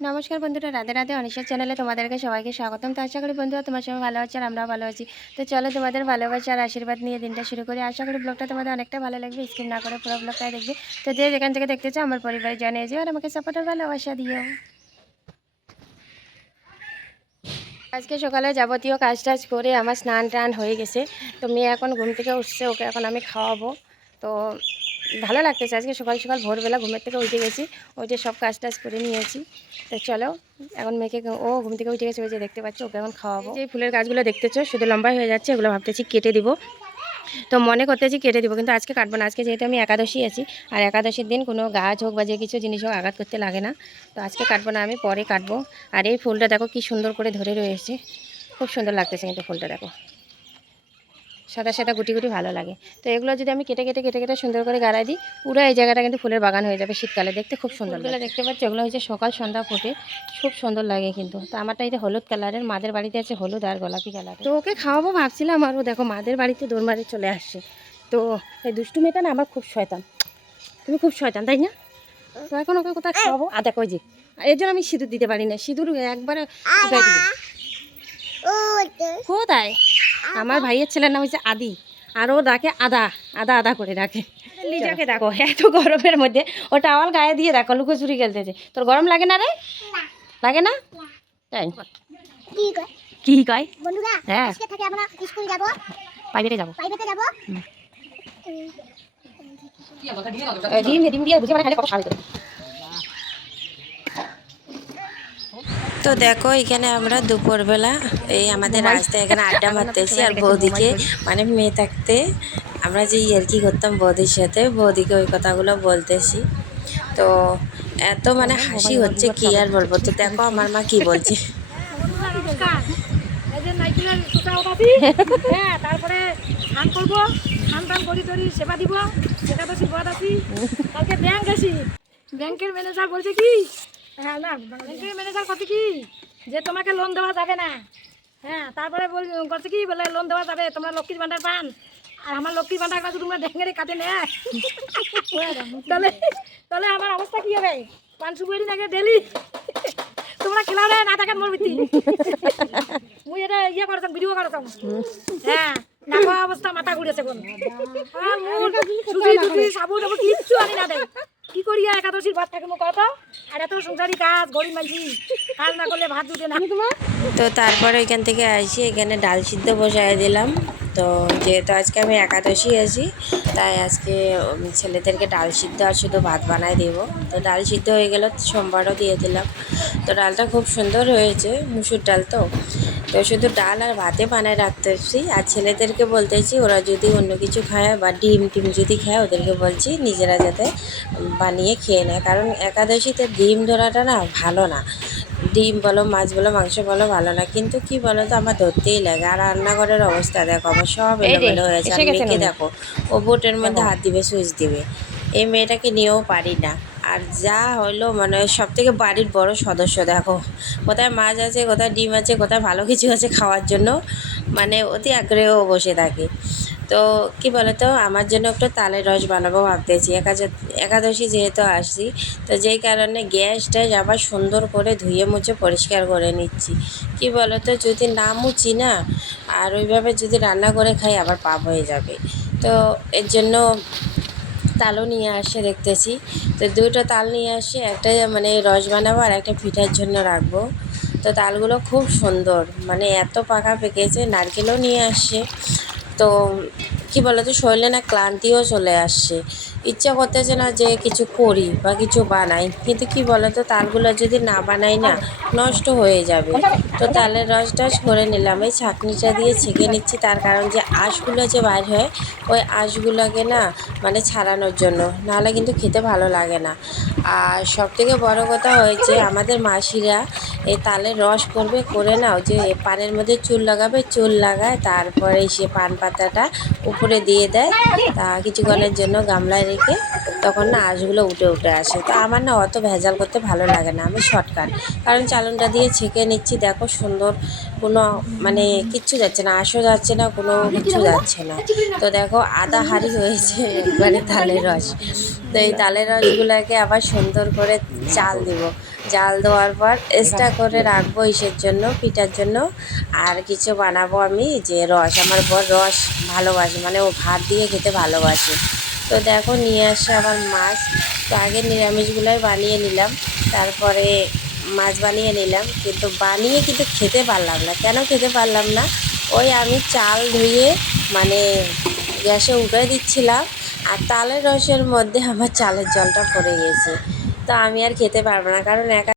নমস্কার বন্ধুরা, রাধে রাধে অনিশার চ্যানেলে তোমাদেরকে সবাইকে স্বাগতম। তো আশা করি বন্ধুরা তোমার সঙ্গে ভালো আছে আর আমরাও ভালো আছি। তো চলো তোমাদের ভালোবাসা আর আশীর্বাদ নিয়ে দিনটা শুরু করি। আশা করি ব্লগটা তোমাদের অনেকটা ভালো লাগবে। স্কিপ না করে পুরো ব্লগটাই দেখবে। তো যে যেখান থেকে দেখতে চাও আমার পরিবারে জানিয়ে যাও আর আমাকে সাপোর্ট আর ভালোবাসা দিও। আজকে সকালে যাবতীয় কাজ টাজ করে আমার স্নান টান হয়ে গেছে। তো মেয়ে এখন ঘুম থেকে উঠছে, ওকে এখন আমি খাওয়াবো। তো ভালো লাগতেছে। আজকে সকাল সকাল ভোরবেলা ঘুমের থেকে উঠে গেছি। ওই যে সব কাজ টাজ করে নিয়েছি। তো চলো, এখন মেয়েকে ও ঘুম থেকে উঠে গেছে, ওই যে দেখতে পাচ্ছ, ওকে এখন খাওয়াবো। এই ফুলের গাছগুলো দেখতেছো শুধু লম্বাই হয়ে যাচ্ছে, এগুলো ভাবতেছি কেটে দিব। তো মনে করতেছি কেটে দিব, কিন্তু আজকে কাটবো না। আজকে যেহেতু আমি একাদশী আছি, আর একাদশীর দিন কোনো গাছ হোক বা যে কিছু জিনিস হোক আঘাত করতে লাগে না। তো আজকে কাটবো না, আমি পরে কাটবো। আর এই ফুলটা দেখো কি সুন্দর করে ধরে রয়েছে। খুব সুন্দর লাগতেছে কিন্তু ফুলটা, দেখো। সাদা সাদা গুটি গুটি ভালো লাগে। তো এগুলো যদি আমি কেটে কেটে কেটে কেটে সুন্দর করে গাড়াই দিই পুরো এই জায়গাটা কিন্তু ফুলের বাগান হয়ে যাবে শীতকালে। দেখতে খুব সুন্দর লাগে। দেখতে পাচ্ছি? এগুলো হচ্ছে সকাল সন্ধ্যা ফুটে খুব সুন্দর লাগে কিন্তু। তো আমারটা এটা হলুদ কালারের মাদের বাড়িতে আছে হলুদ আর গোলাপি কালার তো ওকে খাওয়াবো ভাবছিলাম আরও দেখো মাদের বাড়িতে দৌড় মারে চলে আসছে। তো এই দুষ্টু মেয়েটা না আমার খুব শয়তান। তুমি খুব শয়তান তাই না? তো এখন ওকে কোথায় খাওয়াবো? আ দেখো ওই যে এর জন্য আমি সিঁদুর দিতে পারি না। সিঁদুর একবারে। কোথায়? আমার ভাইয়ের ছেলের নাম হচ্ছে আদি আর ও ডাকে আদা আদা আদা করে ডাকে। লিজাকে দেখো এত গরমের মধ্যে ও টাওয়াল গায়ে দিয়ে দেখো লুকোচুরি খেলতেছে। তোর গরম লাগে না রে? লাগে না? তাই কি কয়? কি কয়? বন্ধুরা হ্যাঁ। আজকে থেকে আমরা স্কুল যাব। প্রাইভেটে যাব। প্রাইভেটে যাব। ডিম ডিম দিয়ে বুঝে মানে খালি কত খাবে তো দেখো এখানে আমরা দুপুরবেলা এই আমাদের রাস্তায় এখানে আড্ডা মারতেছি আর বৌদিকে। মানে মেয়ে থাকতে আমরা যে ইয়ার্কি করতাম বৌদির সাথে। বৌদিকে ওই কথাগুলো বলতেছি। তো এত মানে হাসি হচ্ছে কি আর বলব? তো দেখো আমার মা কি বলছে। হ্যাঁ তারপরে স্নান করব স্নান টান করি টরি সেবা দিব। একাদশী ব্রত আছি। কালকে ব্যাংক গেছি। ব্যাংকের ম্যানেজার বলছে কি হ্যাঁ না, ব্যাংকের ম্যানেজার কি? যে তোমাকে লোন দেওয়া যাবে না। হ্যাঁ তারপরে বল করছে কি, বলে লোন দেওয়া যাবে, তোমরা লক্ষ্মীর ভান্ডার পান। আর আমার লক্ষ্মীর ভান্ডার কাছে তোমরা ডেঙ্গেরে কাটে নেয় তাহলে তাহলে আমার অবস্থা কি হবে? পান সুপুরি নাকি ডেলি? তোমরা খেলাও না থাকে মরবিতি মুই এটা ইয়ে করতাম ভিডিও করতাম। হ্যাঁ নাকা অবস্থা মাথা ঘুরেছে কোন আর মোর সুজি টুজি সাবুন টাবুন কিচ্ছু আনি না দেয়। কি করি আর একাদশীর ভাত থাকে কত? আর এত সংসারি কাজ, গরিব মাঝি কাজ না করলে ভাত জুটে না। তো তারপরে এখান থেকে আসি, এখানে ডাল সিদ্ধ বসায় দিলাম। তো যেহেতু আজকে আমি একাদশী আছি, তাই আজকে ছেলেদেরকে ডাল সিদ্ধ আর শুধু ভাত বানায় দেবো। তো ডাল সিদ্ধ হয়ে গেল, সোমবারও দিয়ে দিলাম। তো ডালটা খুব সুন্দর হয়েছে, মুসুর ডাল তো। তো শুধু ডাল আর ভাতে বানায় রাখতেছি। আর ছেলেদেরকে বলতেছি, ওরা যদি অন্য কিছু খায় বা ডিম টিম যদি খায়, ওদেরকে বলছি নিজেরা যাতে বানিয়ে খেয়ে নেয়। কারণ একাদশীতে ডিম ধরাটা না ভালো না। ডিম বলো মাছ বলো মাংস বলো ভালো না। কিন্তু কি বলো তো আমার ধরতেই লাগে। আর রান্নাঘরের অবস্থা দেখো আমার সব অ্যাভেলেবেল হয়ে এলোমেলো হয়েছে আর মেয়েকে দেখো ও বোটের মধ্যে হাত দিবে সুইচ দিবে। এই মেয়েটাকে নিয়েও পারি না। আর যা হলো মানে সব থেকে বাড়ির বড় সদস্য, দেখো। কোথায় মাছ আছে, কোথায় ডিম আছে, কোথায় ভালো কিছু আছে খাওয়ার জন্য মানে অতি আগ্রহ বসে থাকে। তো কি বলতো, আমার জন্য একটু তালের রস বানাবো ভাবতেছি। একাদশ যেহেতু আসছি, তো যেই কারণে গ্যাস ট্যাস আবার সুন্দর করে ধুয়ে মুছে পরিষ্কার করে নিচ্ছি। কি বলতো, যদি না মুছি না, আর ওইভাবে যদি রান্না করে খাই আবার পাপ হয়ে যাবে। তো এর জন্য তালও নিয়ে আসে দেখতেছি। তো দুটো তাল নিয়ে আসে, একটা মানে রস বানাবো আর একটা পিঠার জন্য রাখব। তো তালগুলো খুব সুন্দর মানে এত পাকা পেকেছে, নারকেলও নিয়ে আসছে তো কি বলতো, শরীরে না ক্লান্তিও চলে আসছে ইচ্ছা করতেছে না যে কিছু করি বা কিছু বানাই। কিন্তু কি বলতো, তালগুলো যদি না বানাই না, নষ্ট হয়ে যাবে। তো তালের রস টস করে নিলাম, এই ছাঁকনিটা দিয়ে ছেঁকে নিচ্ছি। তার কারণ যে আঁশগুলো যে বাইর হয়, ওই আঁশগুলোকে না মানে ছাড়ানোর জন্য। নাহলে কিন্তু খেতে ভালো লাগে না। আর সব থেকে বড়ো কথা হয়েছে, আমাদের মাসিরা এই তালের রস করবে, করে নাও। যে পানের মধ্যে চুল লাগাবে, চুল লাগায় তারপরে সে পান পাতাটা উপরে দিয়ে দেয়। তা কিছুক্ষণের জন্য গামলায় রেখে তখন না আঁশগুলো উঠে উঠে আসে। তো আমার না অত ভেজাল করতে ভালো লাগে না, আমি শর্টকাট। কারণ চালনটা দিয়ে ছেঁকে নিচ্ছি, দেখো সুন্দর কোনো মানে কিচ্ছু যাচ্ছে না, আঁশও যাচ্ছে না, কোনো কিচ্ছু যাচ্ছে না। তো দেখো আদা হাড়ি হয়েছে, একবারে তালের রস। তো এই তালের রসগুলোকে আবার সুন্দর করে চাল দিব। জাল দেওয়ার পর এক্সট্রা করে রাখব ইসের জন্য, পিঠার জন্য। আর কিছু বানাবো আমি, যে রস, আমার বর রস ভালোবাসে মানে ও ভাত দিয়ে খেতে ভালোবাসে। তো দেখো নিয়ে আসে আমার মাছ। তো আগে নিরামিষগুলোই বানিয়ে নিলাম। তারপরে মাছ বানিয়ে নিলাম। কিন্তু বানিয়ে কিন্তু খেতে পারলাম না। কেন খেতে পারলাম না? ওই আমি চাল ধুয়ে মানে গ্যাসে উঠে দিচ্ছিলাম। আর তালের রসের মধ্যে আমার চালের জলটা পড়ে গেছে। তো আমি আর খেতে পারব না। কারণ একা